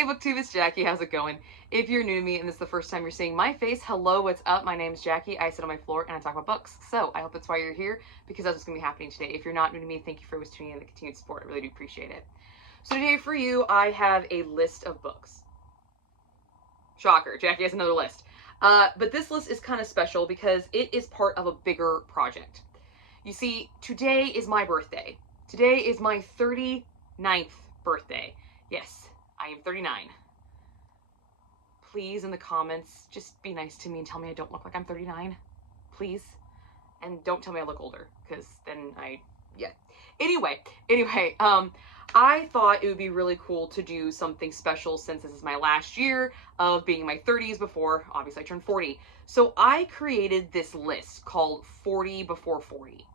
Hey BookTube, it's Jackie. How's it going? If you're new to me and this is the first time you're seeing my face, hello, what's up? My name's Jackie. I sit on my floor and I talk about books. So I hope that's why you're here, because that's what's going to be happening today. If you're not new to me, thank you for always tuning in and the continued support. I really do appreciate it. So today for you, I have a list of books. Shocker, Jackie has another list. But this list is kind of special because it is part of a bigger project. You see, today is my birthday. Today is my 39th birthday. Yes, I am 39. Please, in the comments, just be nice to me and tell me I don't look like I'm 39. Please. And don't tell me I look older, because then yeah. Anyway, I thought it would be really cool to do something special since this is my last year of being in my 30s before, obviously, I turned 40. So I created this list called 40 Before 40.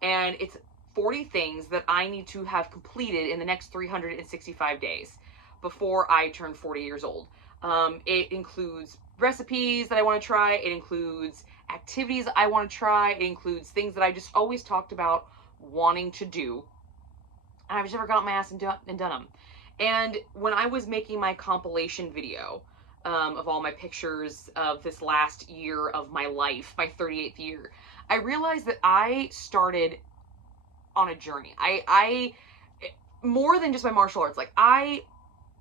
And it's 40 things that I need to have completed in the next 365 days before I turn 40 years old. It includes recipes that I want to try. It includes activities I want to try. It includes things that I just always talked about wanting to do. And I've just never got on my ass and done them. And when I was making my compilation video of all my pictures of this last year of my life, my 38th year, I realized that I started on a journey. I more than just my martial arts, like I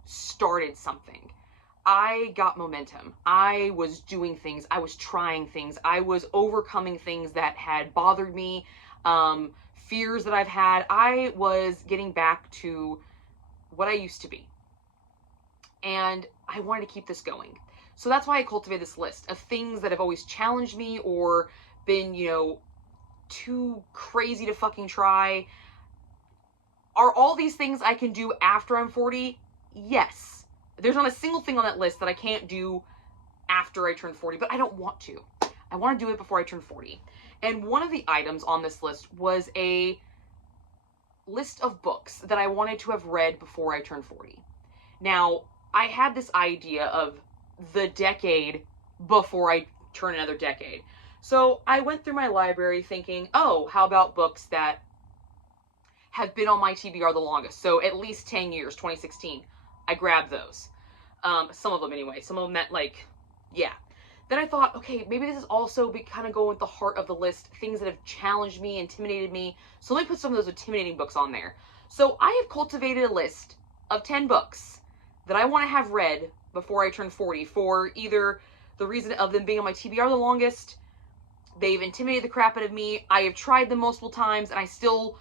started something. I got momentum. I was doing things. I was trying things. I was overcoming things that had bothered me, fears that I've had. I was getting back to what I used to be. And I wanted to keep this going. So that's why I cultivated this list of things that have always challenged me or been, too crazy to fucking try. Are all these things I can do after I'm 40? Yes. There's not a single thing on that list that I can't do after I turn 40, but I don't want to. I want to do it before I turn 40. And one of the items on this list was a list of books that I wanted to have read before I turned 40. Now, I had this idea of the decade before I turn another decade. So I went through my library thinking, oh, how about books that have been on my TBR the longest? So at least 10 years, 2016. I grabbed those. Some of them anyway. Some of them that yeah. Then I thought, okay, maybe this is also kind of going with the heart of the list, things that have challenged me, intimidated me. So let me put some of those intimidating books on there. So I have cultivated a list of 10 books that I want to have read before I turn 40 for either the reason of them being on my TBR the longest, they've intimidated the crap out of me, I have tried them multiple times, and I still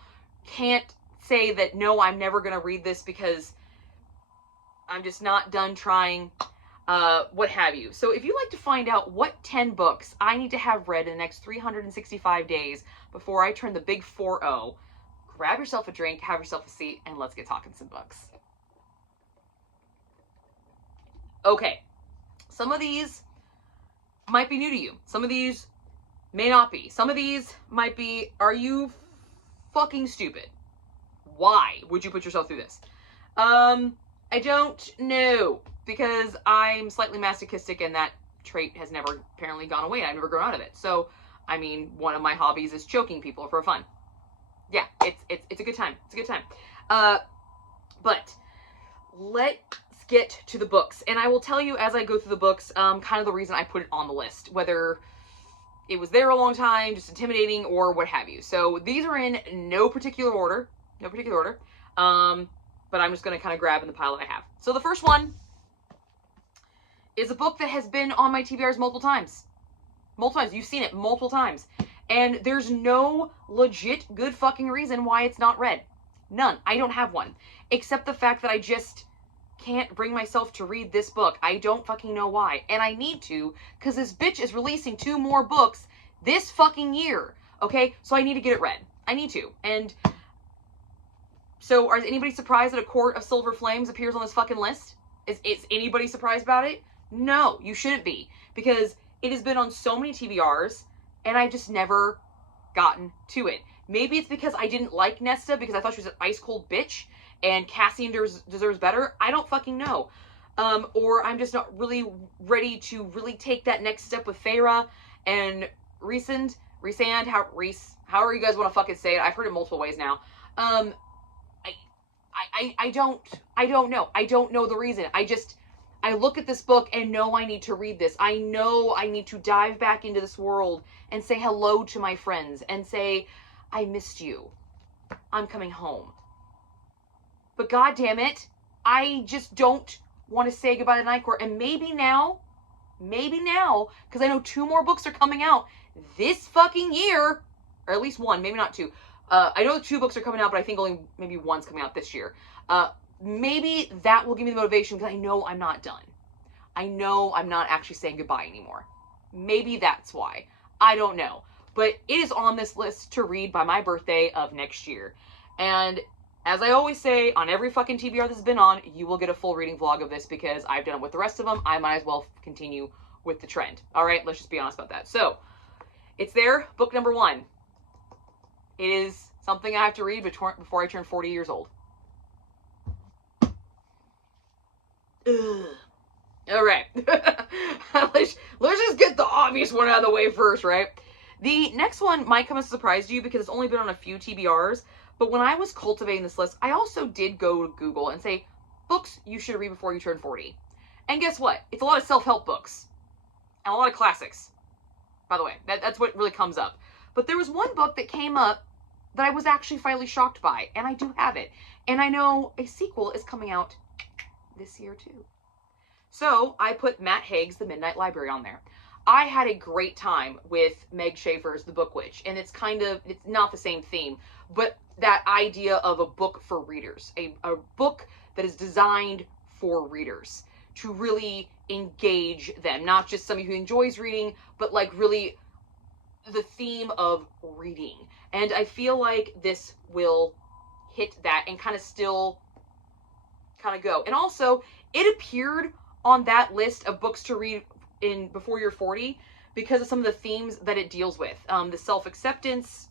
can't say that, no, I'm never going to read this because I'm just not done trying, what have you. So if you'd like to find out what 10 books I need to have read in the next 365 days before I turn the big 4-0, grab yourself a drink, have yourself a seat, and let's get talking some books. Okay, some of these might be new to you. Some of these may not be. Some of these might be, are you fucking stupid? Why would you put yourself through this? I don't know, because I'm slightly masochistic and that trait has never apparently gone away. I've never grown out of it. So, I mean, one of my hobbies is choking people for fun. Yeah, it's a good time. It's a good time. But let's get to the books. And I will tell you as I go through the books, kind of the reason I put it on the list, whether it was there a long time, just intimidating, or what have you. So these are in no particular order. But I'm just going to kind of grab in the pile that I have. So the first one is a book that has been on my TBRs multiple times. Multiple times. You've seen it multiple times. And there's no legit good fucking reason why it's not read. None. I don't have one. Except the fact that I just can't bring myself to read this book. I don't fucking know why. And I need to, because this bitch is releasing 2 more books this fucking year. Okay? So I need to get it read. I need to. And so is anybody surprised that A Court of Silver Flames appears on this fucking list? Is anybody surprised about it? No, you shouldn't be. Because it has been on so many TBRs, and I've just never gotten to it. Maybe it's because I didn't like Nesta, because I thought she was an ice-cold bitch, and Cassian deserves better. I don't fucking know. Or I'm just not really ready to really take that next step with Feyre and Rhysand, however you guys want to fucking say it. I've heard it multiple ways now. I don't know. I don't know the reason. I look at this book and know I need to read this. I know I need to dive back into this world and say hello to my friends and say, I missed you. I'm coming home. But God damn it, I just don't want to say goodbye to Night Court. And maybe now, because I know 2 more books are coming out this fucking year, or at least 1, maybe not 2. I know 2 books are coming out, but I think only maybe 1's coming out this year. Maybe that will give me the motivation because I know I'm not done. I know I'm not actually saying goodbye anymore. Maybe that's why. I don't know. But it is on this list to read by my birthday of next year. And as I always say on every fucking TBR this has been on, you will get a full reading vlog of this because I've done it with the rest of them. I might as well continue with the trend. All right, let's just be honest about that. So, it's there, book number 1. It is something I have to read before I turn 40 years old. Ugh. All right. let's just get the obvious one out of the way first, right? The next one might come as a surprise to you because it's only been on a few TBRs. But when I was cultivating this list, I also did go to Google and say, books you should read before you turn 40. And guess what? It's a lot of self-help books. And a lot of classics. By the way, that's what really comes up. But there was one book that came up that I was actually finally shocked by. And I do have it. And I know a sequel is coming out this year too. So I put Matt Haig's The Midnight Library on there. I had a great time with Meg Schaefer's The Book Witch, and it's not the same theme, but that idea of a book for readers, a book that is designed for readers to really engage them, not just somebody who enjoys reading, but like really the theme of reading. And I feel like this will hit that and kind of still kind of go. And also, it appeared on that list of books to read in before you're 40 because of some of the themes that it deals with. The self-acceptance,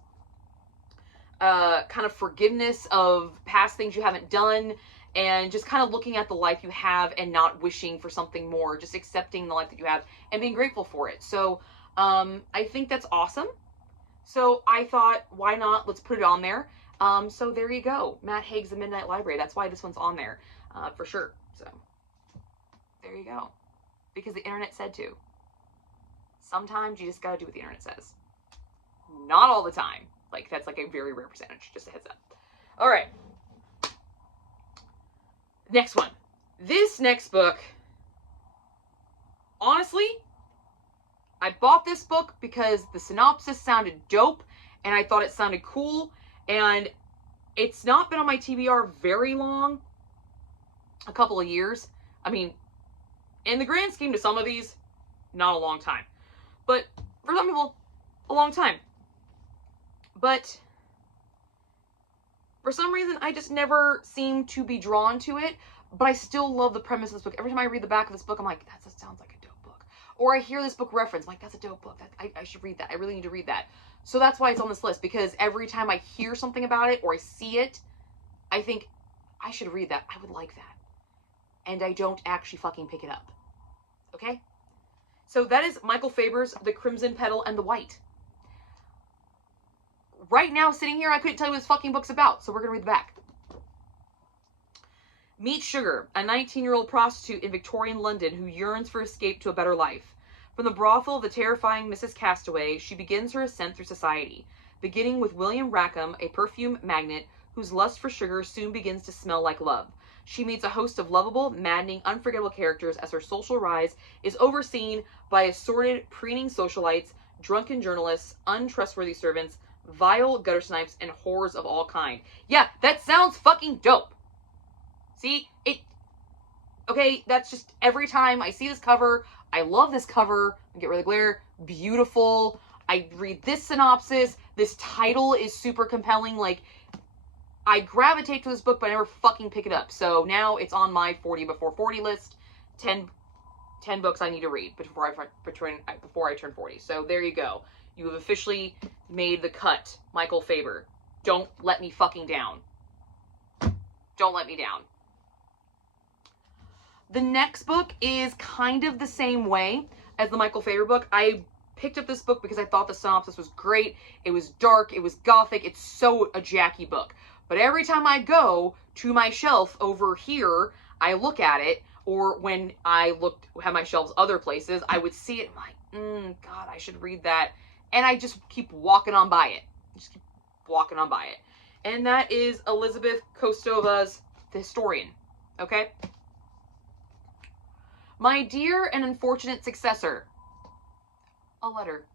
kind of forgiveness of past things you haven't done, and just kind of looking at the life you have and not wishing for something more, just accepting the life that you have and being grateful for it. So I think that's awesome. So I thought, why not? Let's put it on there. So there you go. Matt Haig's The Midnight Library. That's why this one's on there for sure. So there you go. Because the internet said to. Sometimes you just gotta do what the internet says. Not all the time. Like, that's like a very rare percentage. Just a heads up. All right. Next one. This next book, honestly, I bought this book because the synopsis sounded dope and I thought it sounded cool, and it's not been on my TBR very long, a couple of years. I mean, in the grand scheme to some of these, not a long time. But for some people, a long time. But for some reason, I just never seem to be drawn to it. But I still love the premise of this book. Every time I read the back of this book, I'm like, that sounds like a dope book. Or I hear this book reference, I'm like, that's a dope book. I should read that. I really need to read that. So that's why it's on this list. Because every time I hear something about it or I see it, I think, I should read that. I would like that. And I don't actually fucking pick it up. Okay? So that is Michael Faber's The Crimson Petal and the White. Right now, sitting here, I couldn't tell you what this fucking book's about, so we're gonna read the back. Meet Sugar, a 19-year-old prostitute in Victorian London who yearns for escape to a better life. From the brothel of the terrifying Mrs. Castaway, she begins her ascent through society, beginning with William Rackham, a perfume magnate whose lust for sugar soon begins to smell like love. She meets a host of lovable, maddening, unforgettable characters as her social rise is overseen by assorted, preening socialites, drunken journalists, untrustworthy servants, vile gutter snipes, and whores of all kind. Yeah, that sounds fucking dope. See? Okay, that's just every time I see this cover, I love this cover. Get rid of the glare. Beautiful. I read this synopsis. This title is super compelling. Like, I gravitate to this book, but I never fucking pick it up. So now it's on my 40 before 40 list. 10 books I need to read before I turn 40. So there you go. You have officially made the cut, Michael Faber. Don't let me fucking down. Don't let me down. The next book is kind of the same way as the Michael Faber book. I picked up this book because I thought the synopsis was great. It was dark. It was gothic. It's so a Jackie book. But every time I go to my shelf over here, I look at it, or when I have my shelves other places, I would see it, I'm like, God, I should read that. And I just keep walking on by it. Just keep walking on by it. And that is Elizabeth Kostova's The Historian. Okay? My dear and unfortunate successor. A letter.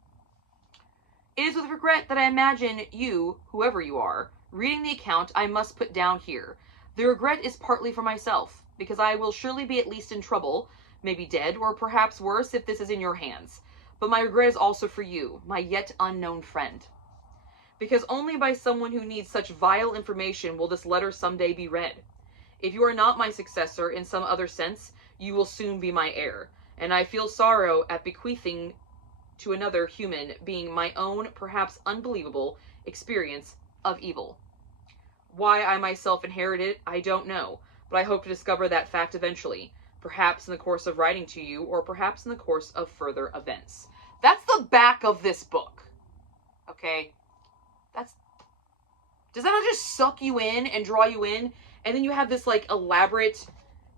It is with regret that I imagine you, whoever you are, reading the account I must put down here. The regret is partly for myself, because I will surely be at least in trouble, maybe dead, or perhaps worse if this is in your hands. But my regret is also for you, my yet unknown friend. Because only by someone who needs such vile information will this letter someday be read. If you are not my successor in some other sense, you will soon be my heir, and I feel sorrow at bequeathing to another human being my own, perhaps unbelievable, experience of evil. Why I myself inherited it, I don't know, but I hope to discover that fact eventually, perhaps in the course of writing to you, or perhaps in the course of further events. That's the back of this book. Okay? Does that not just suck you in and draw you in? And then you have this, like, elaborate,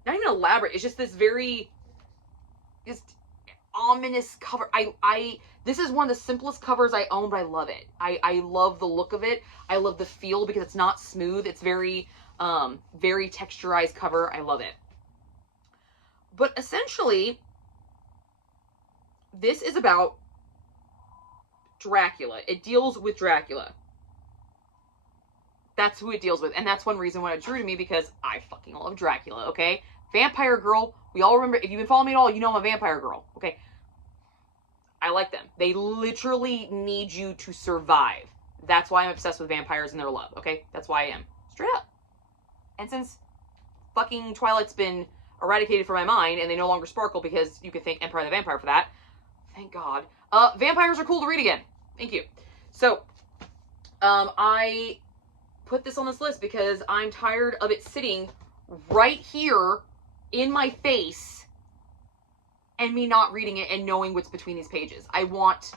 not even elaborate, it's just this very, just ominous cover. This is one of the simplest covers I own, but I love it. I love the look of it. I love the feel because it's not smooth. It's very, very texturized cover. I love it. But essentially, this is about Dracula. It deals with Dracula. That's who it deals with. And that's one reason why it drew to me, because I fucking love Dracula, okay? Vampire girl. We all remember, if you've been following me at all, you know I'm a vampire girl, okay? I like them. They literally need you to survive. That's why I'm obsessed with vampires and their love, okay? That's why I am. Straight up. And since fucking Twilight's been eradicated from my mind and they no longer sparkle, because you can thank Empire the Vampire for that. Thank God. Vampires are cool to read again. Thank you. So, I put this on this list because I'm tired of it sitting right here in my face and me not reading it and knowing what's between these pages. I want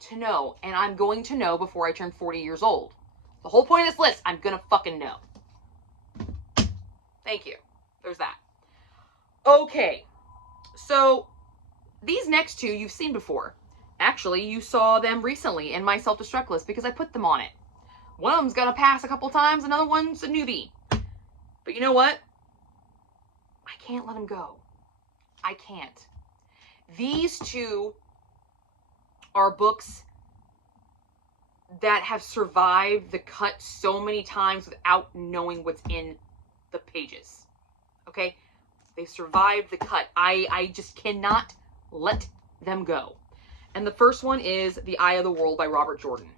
to know, and I'm going to know before I turn 40 years old. The whole point of this list, I'm gonna fucking know. Thank you. There's that. Okay. So, these next two you've seen before. Actually, you saw them recently in my self-destruct list because I put them on it. One of them's gonna pass a couple times, another one's a newbie. But you know what? I can't let them go. I can't. These two are books that have survived the cut so many times without knowing what's in the pages. Okay? They've survived the cut. I just cannot let them go. And the first one is The Eye of the World by Robert Jordan.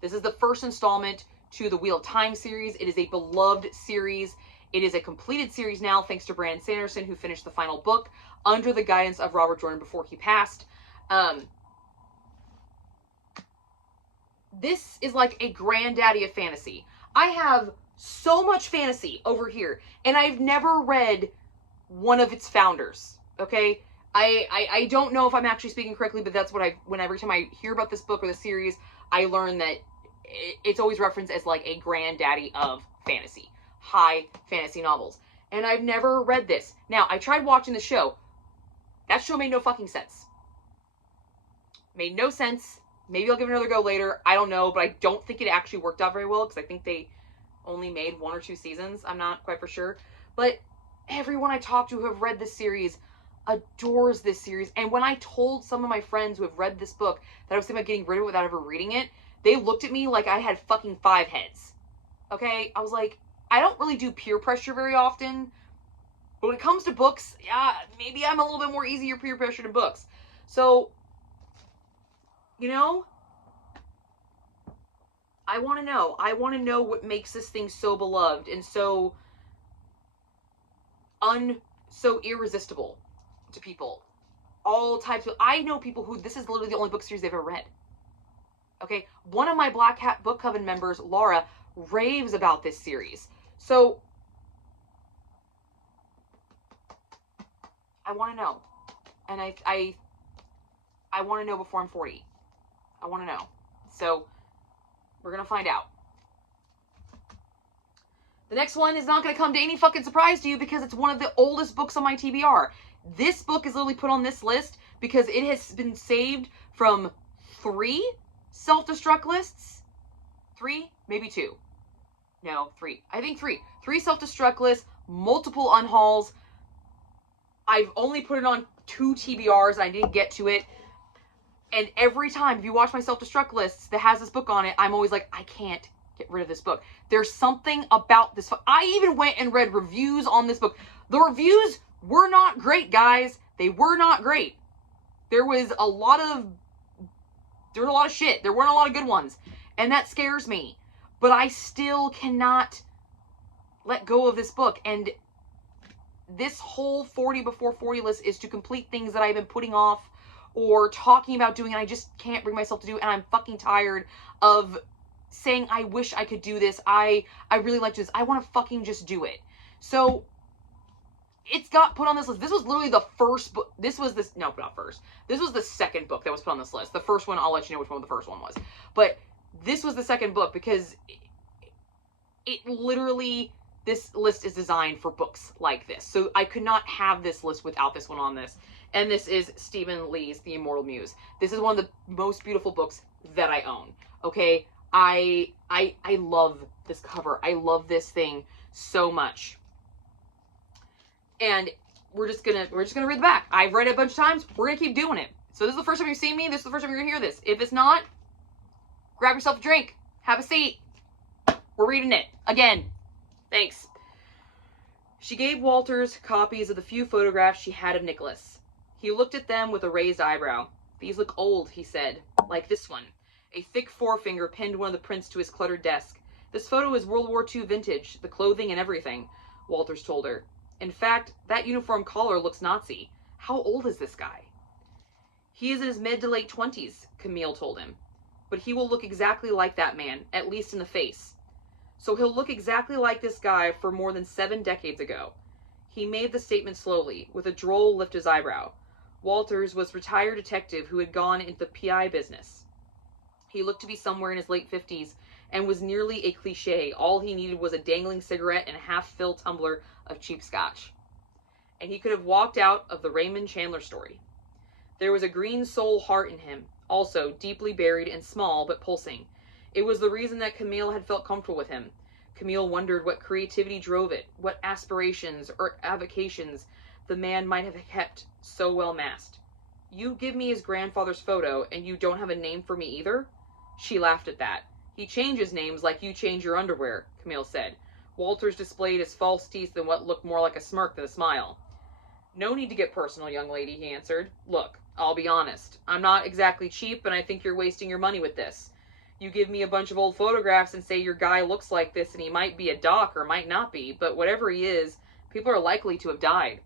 This is the first installment to the Wheel of Time series. It is a beloved series. It is a completed series now, thanks to Brandon Sanderson, who finished the final book under the guidance of Robert Jordan before he passed. This is like a granddaddy of fantasy. I have so much fantasy over here, and I've never read one of its founders, okay? I don't know if I'm actually speaking correctly, but that's what every time I hear about this book or the series, I learn that it's always referenced as like a granddaddy of fantasy, high fantasy novels. And I've never read this. Now, I tried watching the show. That show made no fucking sense. Made no sense. Maybe I'll give it another go later. I don't know, but I don't think it actually worked out very well because I think they only made 1 or 2 seasons. I'm not quite for sure. But everyone I talked to who have read this series adores this series. And when I told some of my friends who have read this book that I was thinking about getting rid of it without ever reading it, they looked at me like I had fucking 5 heads. Okay? I was like, I don't really do peer pressure very often. But when it comes to books, yeah, maybe I'm a little bit more easier peer pressure to books. So, you know, I want to know. I want to know what makes this thing so beloved and so irresistible to people. All types of... I know people who this is literally the only book series they've ever read. Okay? One of my Black Hat Book Coven members, Laura, raves about this series. So, I want to know. And I want to know before I'm 40. I want to know. So, we're going to find out. The next one is not going to come to any fucking surprise to you because it's one of the oldest books on my TBR. This book is literally put on this list because it has been saved from 3 self-destruct lists. 3? Maybe 2. No, 3. I think 3. 3 self-destruct lists, multiple unhauls. I've only put it on 2 TBRs and I didn't get to it. And every time, if you watch my self-destruct lists that has this book on it, I'm always like, I can't get rid of this book. There's something about this. I even went and read reviews on this book. The reviews were not great, guys. They were not great. There was a lot of shit. There weren't a lot of good ones. And that scares me. But I still cannot let go of this book. And this whole 40 before 40 list is to complete things that I've been putting off or talking about doing, and I just can't bring myself to do, and I'm fucking tired of saying, I wish I could do this. I really like this. I want to fucking just do it. So it's got put on this list. This was literally the first book. This was not first. This was the second book that was put on this list. The first one, I'll let you know which one the first one was. But this was the second book because it literally, this list is designed for books like this. So I could not have this list without this one on this. And this is Stephen Lee's The Immortal Muse. This is one of the most beautiful books that I own. Okay? I love this cover. I love this thing so much. And we're just gonna read the back. I've read it a bunch of times. We're gonna keep doing it. So this is the first time you've seen me. This is the first time you're gonna hear this. If it's not, grab yourself a drink. Have a seat. We're reading it. Again. Thanks. She gave Walters copies of the few photographs she had of Nicholas. He looked at them with a raised eyebrow. These look old, he said. Like this one. A thick forefinger pinned one of the prints to his cluttered desk. This photo is World War II vintage, the clothing and everything, Walters told her. In fact, that uniform collar looks Nazi. How old is this guy? He is in his mid to late 20s, Camille told him. But he will look exactly like that man, at least in the face. So he'll look exactly like this guy for more than 7 decades ago. He made the statement slowly, with a droll lift his eyebrow. Walters was a retired detective who had gone into the PI business. He looked to be somewhere in his late 50s and was nearly a cliche. All he needed was a dangling cigarette and a half-filled tumbler of cheap scotch. And he could have walked out of the Raymond Chandler story. There was a green soul heart in him, also deeply buried and small but pulsing. It was the reason that Camille had felt comfortable with him. Camille wondered what creativity drove it, what aspirations or avocations the man might have kept so well masked. You give me his grandfather's photo and you don't have a name for me either? She laughed at that. He changes names like you change your underwear, Camille said. Walters displayed his false teeth in what looked more like a smirk than a smile. No need to get personal, young lady, he answered. Look, I'll be honest. I'm not exactly cheap and I think you're wasting your money with this. You give me a bunch of old photographs and say your guy looks like this and he might be a doc or might not be, but whatever he is, people are likely to have died.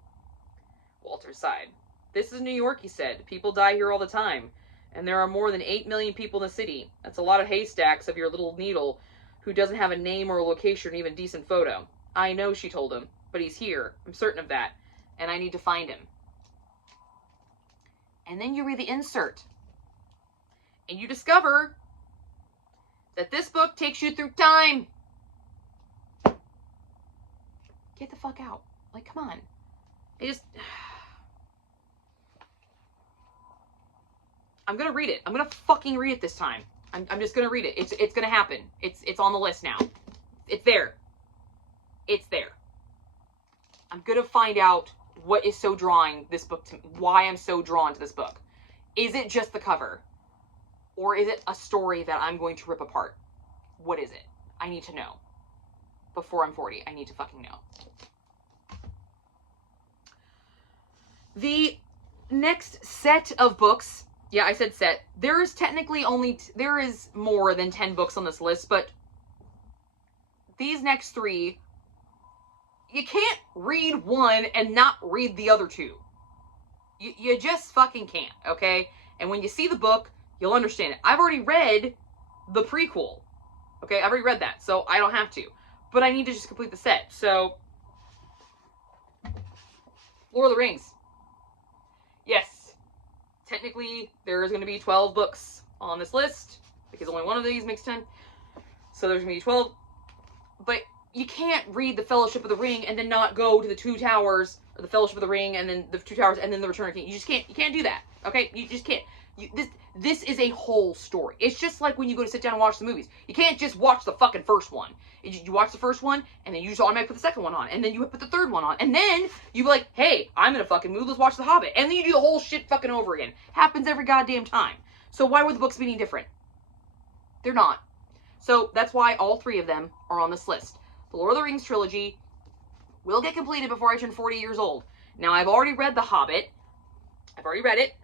Walter sighed. This is New York, he said. People die here all the time. And there are more than 8 million people in the city. That's a lot of haystacks of your little needle who doesn't have a name or a location or even a decent photo. I know, she told him, but he's here. I'm certain of that. And I need to find him. And then you read the insert. And you discover that this book takes you through time. Get the fuck out. Like, come on. I'm gonna read it. I'm gonna fucking read it this time. I'm just gonna read it. It's gonna happen. It's on the list now. It's there. It's there. I'm gonna find out what is so drawing this book to me. Why I'm so drawn to this book. Is it just the cover? Or is it a story that I'm going to rip apart? What is it? I need to know. Before I'm 40, I need to fucking know. The next set of books, yeah, I said set. There is technically there is more than 10 books on this list, but these next 3, you can't read one and not read the other 2. You just fucking can't, okay? And when you see the book, you'll understand it. I've already read the prequel, okay? I've already read that, so I don't have to. But I need to just complete the set, so Lord of the Rings. Yes, technically there is going to be 12 books on this list because only one of these makes 10. So there's going to be 12. But you can't read the Fellowship of the Ring and then not go to the Two Towers, or the Fellowship of the Ring, and then the Two Towers, and then the Return of the King. You just can't. You can't do that. Okay, you just can't. This is a whole story. It's just like when you go to sit down and watch the movies. You can't just watch the fucking first one. You watch the first one, and then you just automatically put the second one on, and then you put the third one on, and then you be like, hey, I'm in a fucking mood, let's watch The Hobbit. And then you do the whole shit fucking over again. Happens every goddamn time. So why would the books be any different? They're not. So that's why all three of them are on this list. The Lord of the Rings trilogy will get completed before I turn 40 years old. Now, I've already read The Hobbit. I've already read it.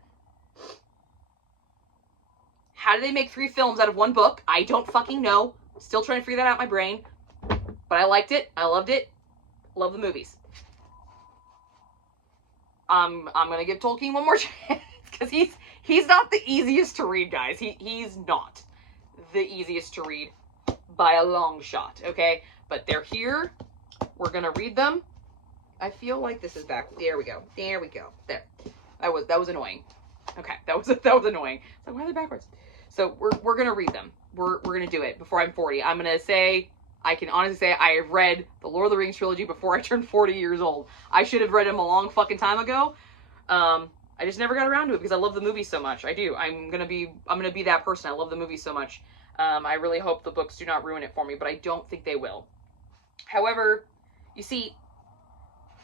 How do they make 3 films out of 1 book? I don't fucking know. Still trying to figure that out in my brain. But I liked it. I loved it. Love the movies. I'm gonna give Tolkien one more chance because he's not the easiest to read, guys. He's not the easiest to read by a long shot. Okay, but they're here. We're gonna read them. I feel like this is back. There we go. There we go. There. That was annoying. Okay, that was annoying. So why are they backwards? So we're gonna read them. We're gonna do it before I'm 40. I'm gonna say, I can honestly say I have read the Lord of the Rings trilogy before I turned 40 years old. I should have read them a long fucking time ago. I just never got around to it because I love the movie so much. I do. I'm gonna be that person. I love the movie so much. I really hope the books do not ruin it for me, but I don't think they will. However, you see,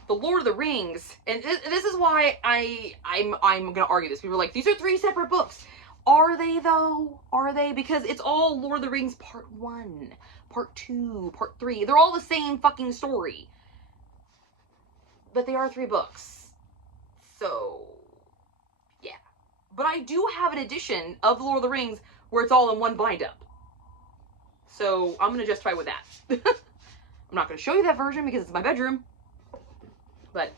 the Lord of the Rings, and this is why I'm gonna argue this. People are like, these are 3 separate books. Are they though? Are they? Because it's all Lord of the Rings Part 1, Part 2, Part 3. They're all the same fucking story. But they are 3 books. So, yeah. But I do have an edition of Lord of the Rings where it's all in one bind-up. So, I'm gonna justify with that. I'm not gonna show you that version because it's in my bedroom. But,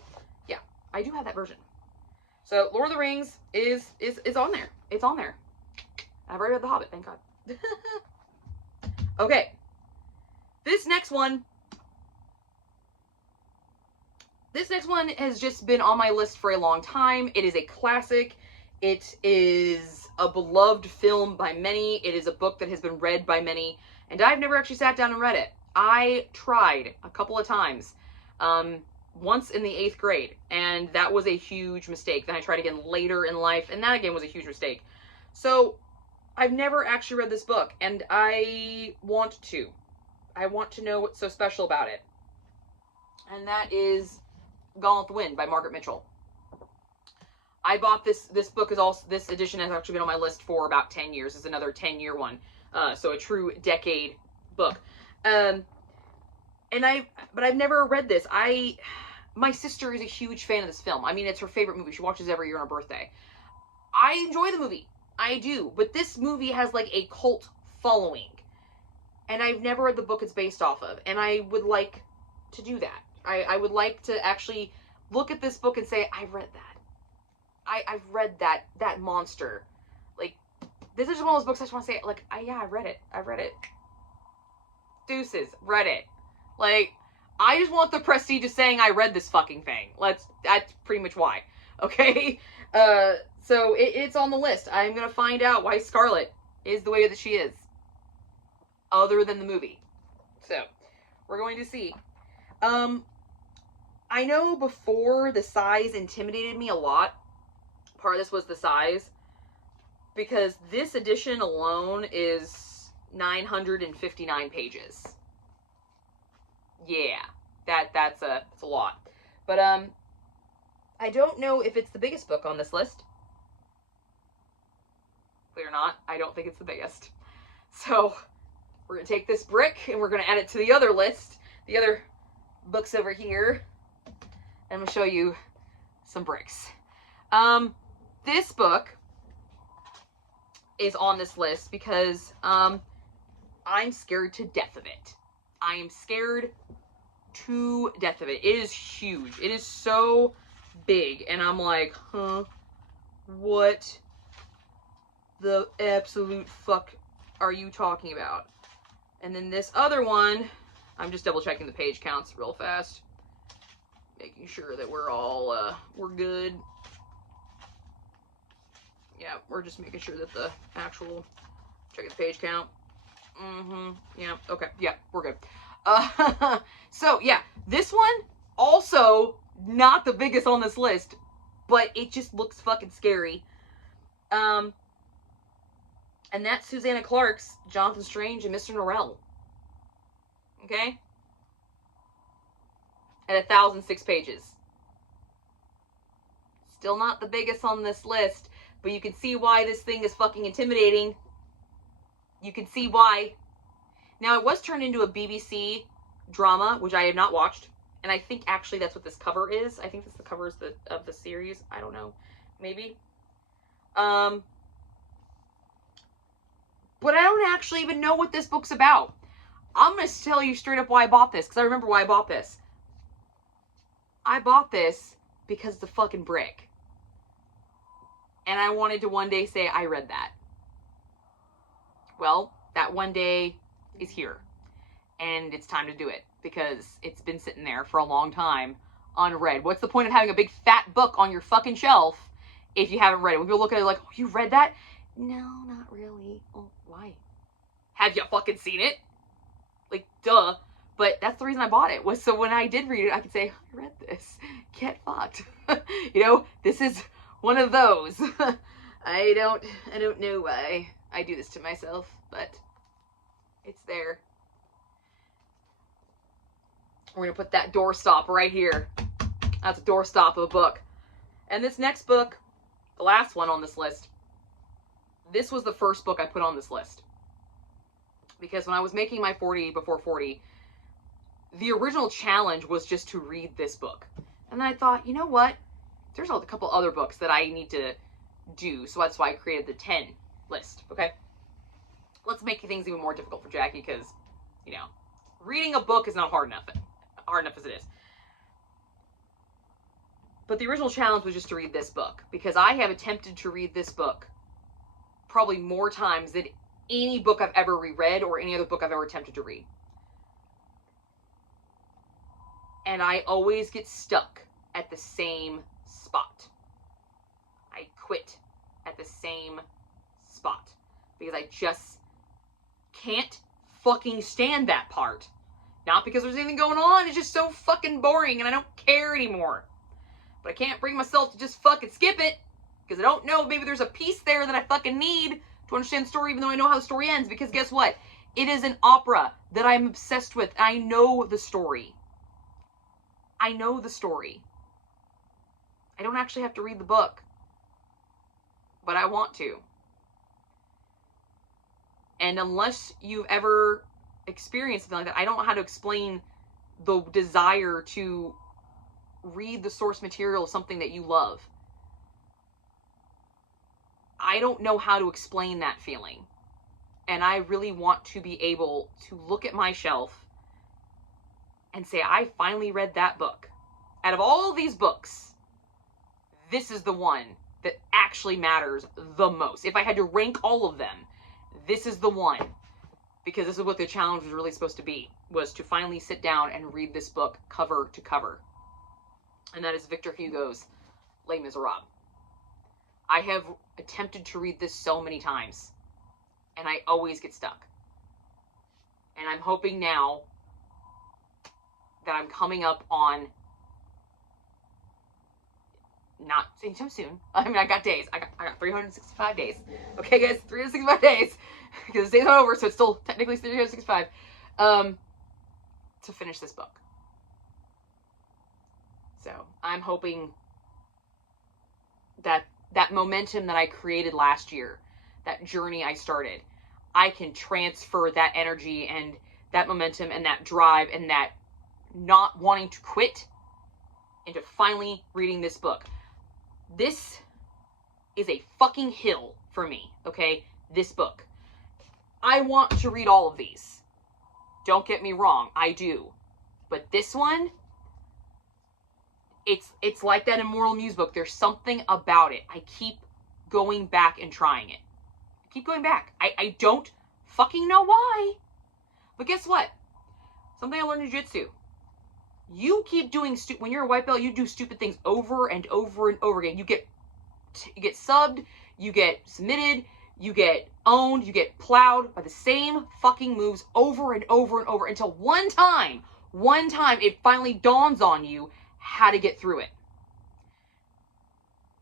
yeah, I do have that version. So, Lord of the Rings is on there. It's on there. I've already read The Hobbit, thank God. Okay. This next one has just been on my list for a long time. It is a classic. It is a beloved film by many. It is a book that has been read by many. And I've never actually sat down and read it. I tried a couple of times. Once in the 8th grade, and that was a huge mistake. Then I tried again later in life, and that again was a huge mistake. So, I've never actually read this book, and I want to. I want to know what's so special about it. And that is Gone with the Wind by Margaret Mitchell. I bought this book, this edition has actually been on my list for about 10 years. It's another 10-year one. So a true decade book. But I've never read this. My sister is a huge fan of this film. I mean, it's her favorite movie. She watches every year on her birthday. I enjoy the movie. I do. But this movie has like a cult following. And I've never read the book it's based off of. And I would like to do that. I would like to actually look at this book and say, I've read that. I've read that monster. Like, this is one of those books I just want to say, like, yeah, I've read it. I've read it. Deuces. Read it. Like, I just want the prestige of saying I read this fucking thing. That's pretty much why. Okay? So it's on the list. I'm gonna find out why Scarlet is the way that she is. Other than the movie. So, we're going to see. I know before the size intimidated me a lot. Part of this was the size. Because this edition alone is 959 pages. Yeah, that's a lot. But I don't know if it's the biggest book on this list. Clear or not, I don't think it's the biggest. So we're gonna take this brick and we're gonna add it to the other list, the other books over here. And I'm gonna show you some bricks. This book is on this list because I'm scared to death of it. I am scared to death of it. It is huge. It is so big. And I'm like, what the absolute fuck are you talking about? And then this other one, I'm just double checking the page counts real fast. Making sure that we're all, we're good. Yeah, we're just making sure that the actual, checking the page count. Yeah, okay, yeah, we're good. So yeah, this one also not the biggest on this list, but it just looks fucking scary. And that's Susanna Clark's Jonathan Strange and Mr. Norrell. Okay? At 1,006 pages. Still not the biggest on this list, but you can see why this thing is fucking intimidating. You can see why. Now, it was turned into a BBC drama, which I have not watched. And I think actually that's what this cover is. I think that's the cover of the series. I don't know. Maybe. But I don't actually even know what this book's about. I'm going to tell you straight up why I bought this, because I remember why I bought this. I bought this because it's a fucking brick. And I wanted to one day say, I read that. Well, that one day is here. And it's time to do it, because it's been sitting there for a long time unread. What's the point of having a big fat book on your fucking shelf if you haven't read it? When people look at it like, oh, you read that? No, not really. Oh, why? Have you fucking seen it? Like, duh. But that's the reason I bought it, was so when I did read it, I could say, I read this. Get fucked. You know, this is one of those. I don't know why I do this to myself, but it's there. We're going to put that doorstop right here. That's a doorstop of a book. And this next book, the last one on this list, this was the first book I put on this list. Because when I was making my 40 before 40, the original challenge was just to read this book. And then I thought, you know what? There's a couple other books that I need to do. So that's why I created the 10 list, okay? Let's make things even more difficult for Jackie, because, you know, reading a book is not hard enough as it is. But the original challenge was just to read this book, because I have attempted to read this book probably more times than any book I've ever reread or any other book I've ever attempted to read. And I always get stuck at the same spot. I quit at the same spot because I just can't fucking stand that part. Not because there's anything going on, it's just so fucking boring and I don't care anymore. But I can't bring myself to just fucking skip it, because I don't know, maybe there's a piece there that I fucking need to understand the story, even though I know how the story ends. Because guess what? It is an opera that I'm obsessed with. I know the story. I know the story. I don't actually have to read the book, but I want to. And unless you've ever experienced something like that, I don't know how to explain the desire to read the source material of something that you love. I don't know how to explain that feeling. And I really want to be able to look at my shelf and say, I finally read that book. Out of all these books, this is the one that actually matters the most. If I had to rank all of them, this is the one. Because this is what the challenge was really supposed to be, was to finally sit down and read this book cover to cover. And that is Victor Hugo's Les Miserables. I have attempted to read this so many times, and I always get stuck. And I'm hoping now that I'm coming up on, not anytime soon. I mean, I got days. I got 365 days. Okay, guys, 365 days. Because the day's not over, so it's still technically 365. To finish this book. So, I'm hoping that that momentum that I created last year, that journey I started, I can transfer that energy and that momentum and that drive and that not wanting to quit into finally reading this book. This is a fucking hill for me, okay? This book. I want to read all of these. Don't get me wrong, I do. But this one, it's like that Immortal Muse book. There's something about it. I keep going back and trying it. I keep going back. I don't fucking know why. But guess what? Something I learned in jiu-jitsu. You keep doing when you're a white belt, you do stupid things over and over and over again. You get subbed, you get submitted, you get owned, you get plowed by the same fucking moves over and over and over until one time it finally dawns on you how to get through it.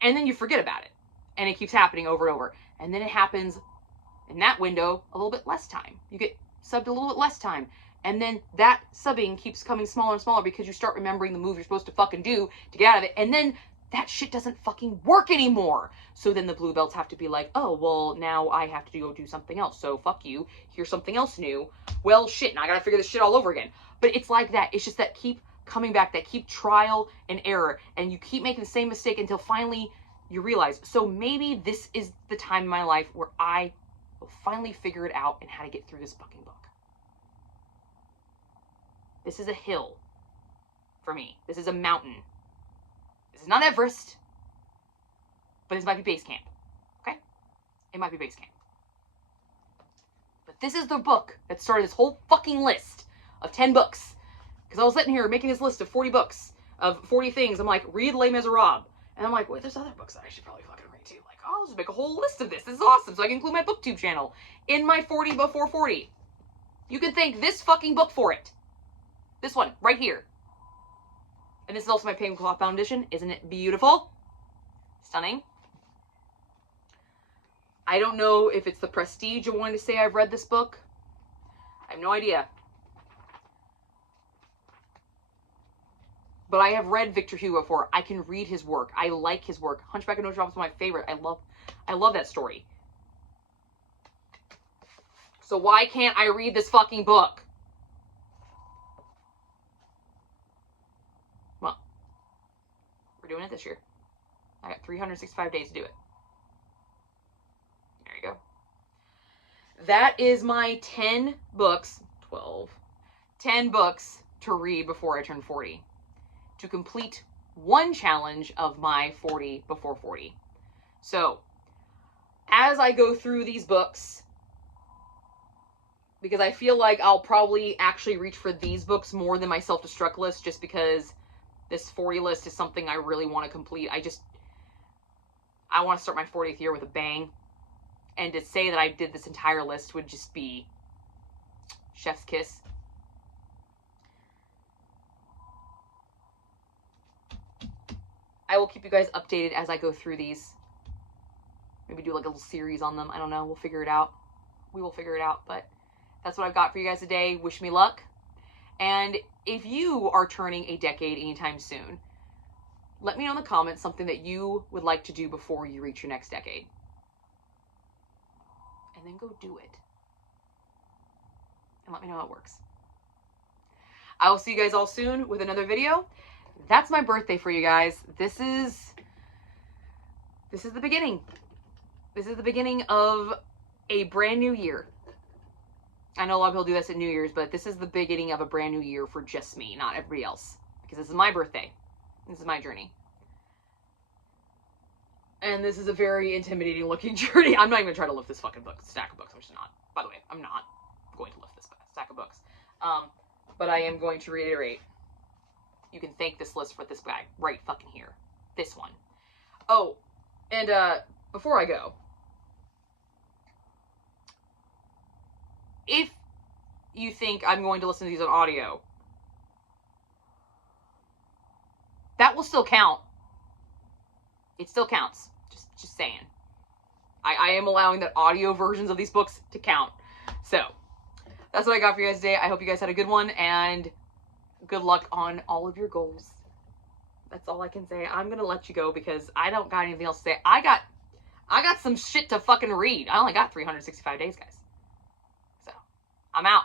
And then you forget about it. And it keeps happening over and over. And then it happens in that window a little bit less time. You get subbed a little bit less time. And then that subbing keeps coming smaller and smaller because you start remembering the move you're supposed to fucking do to get out of it. And then that shit doesn't fucking work anymore. So then the blue belts have to be like, oh, well, now I have to go do something else. So fuck you. Here's something else new. Well, shit, now I gotta figure this shit all over again. But it's like that. It's just that keep coming back, that keep trial and error. And you keep making the same mistake until finally you realize. So maybe this is the time in my life where I will finally figure it out and how to get through this fucking book. This is a hill for me. This is a mountain. This is not Everest, but this might be base camp, okay? It might be base camp. But this is the book that started this whole fucking list of 10 books. Because I was sitting here making this list of 40 books, of 40 things. I'm like, read Les Miserables. And I'm like, wait, there's other books that I should probably fucking read too. Like, oh, I'll just make a whole list of this. This is awesome. So I can include my BookTube channel in my 40 before 40. You can thank this fucking book for it. This one, right here. And this is also my Payne Cloth Bound edition. Isn't it beautiful? Stunning. I don't know if it's the prestige of wanting to say I've read this book. I have no idea. But I have read Victor Hugo before. I can read his work. I like his work. Hunchback of Notre Dame is my favorite. I love that story. So why can't I read this fucking book? Well, we're doing it this year. I got 365 days to do it. There you go. That is my 10 books, 10 books to read before I turn 40. To complete one challenge of my 40 before 40. So, as I go through these books, because I feel like I'll probably actually reach for these books more than my self-destruct list, just because this 40 list is something I really want to complete. I want to start my 40th year with a bang. And to say that I did this entire list would just be chef's kiss. I will keep you guys updated as I go through these. Maybe do like a little series on them. I don't know. We'll figure it out. We will figure it out. But that's what I've got for you guys today. Wish me luck. And if you are turning a decade anytime soon, let me know in the comments something that you would like to do before you reach your next decade. And then go do it. And let me know how it works. I will see you guys all soon with another video. That's my birthday for you guys. This is the beginning. This is the beginning of a brand new year. I know a lot of people do this at New Year's, but this is the beginning of a brand new year for just me, not everybody else. Because this is my birthday. This is my journey. And this is a very intimidating looking journey. I'm not even trying to lift this fucking stack of books. I'm just not. By the way, I'm not going to lift this stack of books. But I am going to reiterate. You can thank this list for this guy right fucking here. This one. Oh, and before I go, if you think I'm going to listen to these on audio, that will still count. It still counts. Just saying. I am allowing the audio versions of these books to count. So, that's what I got for you guys today. I hope you guys had a good one, and good luck on all of your goals. That's all I can say. I'm gonna let you go because I don't got anything else to say. I got some shit to fucking read. I only got 365 days, guys. So, I'm out.